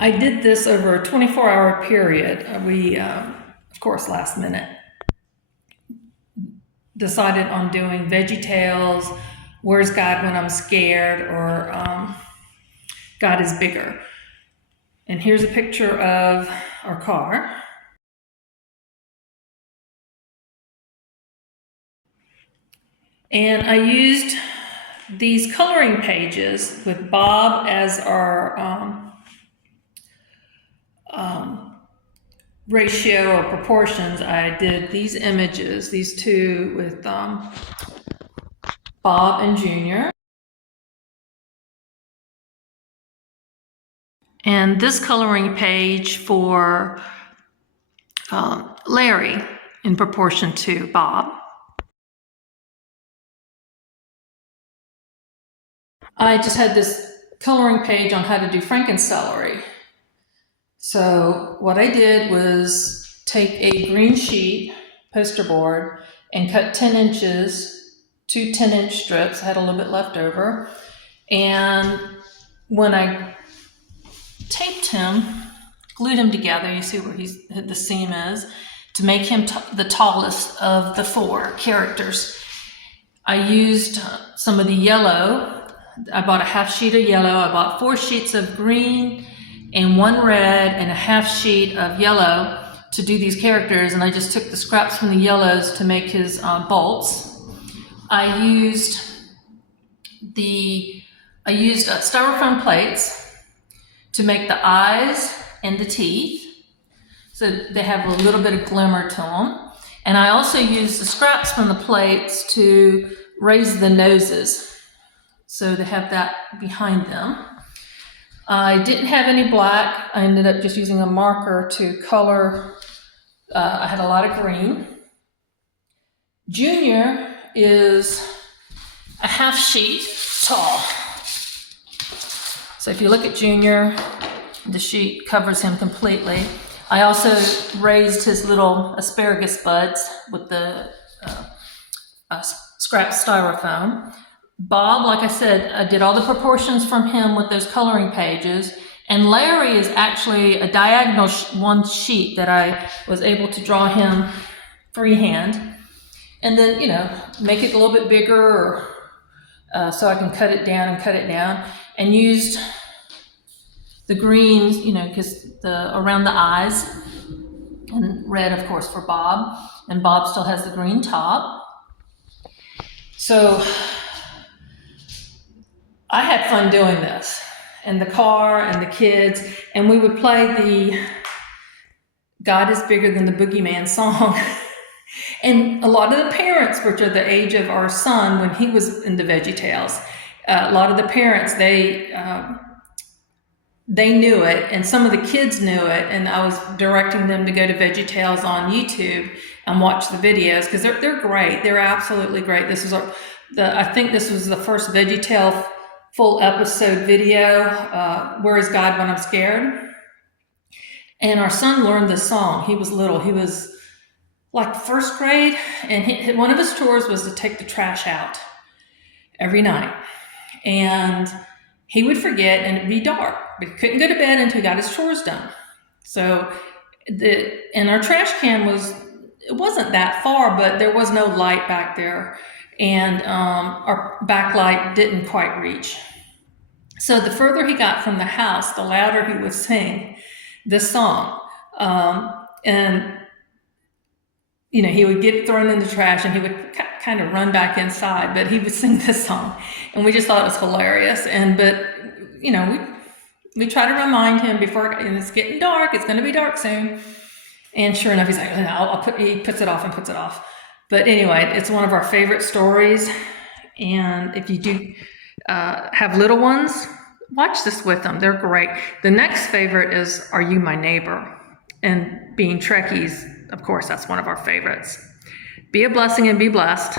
I did this over a 24-hour period. Of course, last minute, decided on doing VeggieTales, Where's God When I'm Scared, or God is Bigger. And here's a picture of our car. And I used these coloring pages with Bob as our ratio or proportions. I did these images, these two with Bob and Junior. And this coloring page for Larry in proportion to Bob. I just had this coloring page on how to do frankencelery. So what I did was take a green sheet, poster board, and cut 10 inches, two 10-inch strips. I had a little bit left over. And when I taped him, glued him together, you see where the seam is, to make him the tallest of the four characters. I used some of the yellow. I bought a half sheet of yellow. I bought 4 sheets of green and 1 red and a half sheet of yellow to do these characters, and I just took the scraps from the yellows to make his bolts. I used styrofoam plates to make the eyes and the teeth, so they have a little bit of glimmer to them. And I also used the scraps from the plates to raise the noses, so they have that behind them. I didn't have any black. I ended up just using a marker to color. I had a lot of green. Junior is a half sheet tall. So if you look at Junior, the sheet covers him completely. I also raised his little asparagus buds with the scrap styrofoam. Bob, like I said, I did all the proportions from him with those coloring pages. And Larry is actually a diagonal one sheet that I was able to draw him freehand. And then, make it a little bit bigger so I can cut it down and used the greens, because around the eyes, and red, of course, for Bob. And Bob still has the green top. So I had fun doing this, and the car and the kids, and we would play the God is Bigger Than the Boogeyman song. And a lot of the parents, which are the age of our son when he was into VeggieTales, a lot of the parents, they knew it, and some of the kids knew it, and I was directing them to go to VeggieTales on YouTube and watch the videos, because they're great. They're absolutely great. I think this was the first VeggieTale full episode video, Where is God When I'm Scared? And our son learned this song. He was little. He was like 1st grade, and one of his chores was to take the trash out every night. And he would forget, and it'd be dark, but he couldn't go to bed until he got his chores done. So, and our trash can it wasn't that far, but there was no light back there. And our backlight didn't quite reach. So the further he got from the house, the louder he would sing this song. And he would get thrown in the trash, and he would kind of run back inside, but he would sing this song. And we just thought it was hilarious. But we try to remind him before, and it's getting dark, it's going to be dark soon. And sure enough, he's like, he puts it off. But anyway, it's one of our favorite stories. And if you do have little ones, watch this with them. They're great. The next favorite is Are You My Neighbor? And being Trekkies, of course, that's one of our favorites. Be a blessing and be blessed.